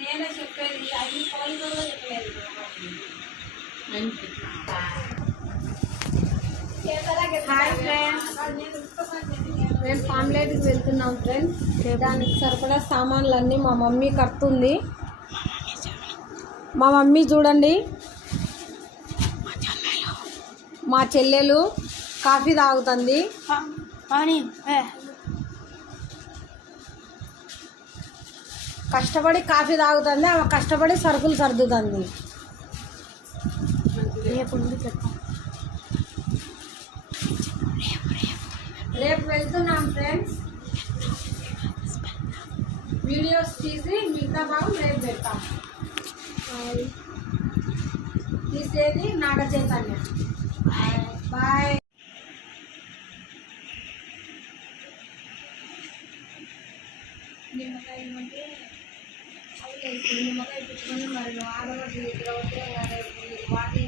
నేనే చెప్పేది అన్ని పోలీసులు కూడా చెప్పలేదు. హాయ్ ఫ్రెండ్స్, మేము పామ్లేట్కి వెళ్తున్నాం ఫ్రెండ్స్. దానికి సరిపడా సామాన్లన్నీ మా మమ్మీ కడుతుంది. మా మమ్మీ చూడండి, మా చెల్లెలు కాఫీ తాగుతుంది. కష్టపడి కాఫీ తాగుతుంది, ఆమె కష్టపడి సరుకులు సర్దుతుంది. రేపు వెళ్తున్నాం ఫ్రెండ్స్. వీడియోస్ తీసి మిగతా భాగం రేపు పెడతాం. తీసేది నాగ చైతన్య. బాయ్. నిమ్మకాయ ఇవ్వమంటే ఇప్పుడు నిమ్మకాయ పెట్టుకొని మరి ఆడవాళ్ళు ఇక్కడ ఉంటే వాటి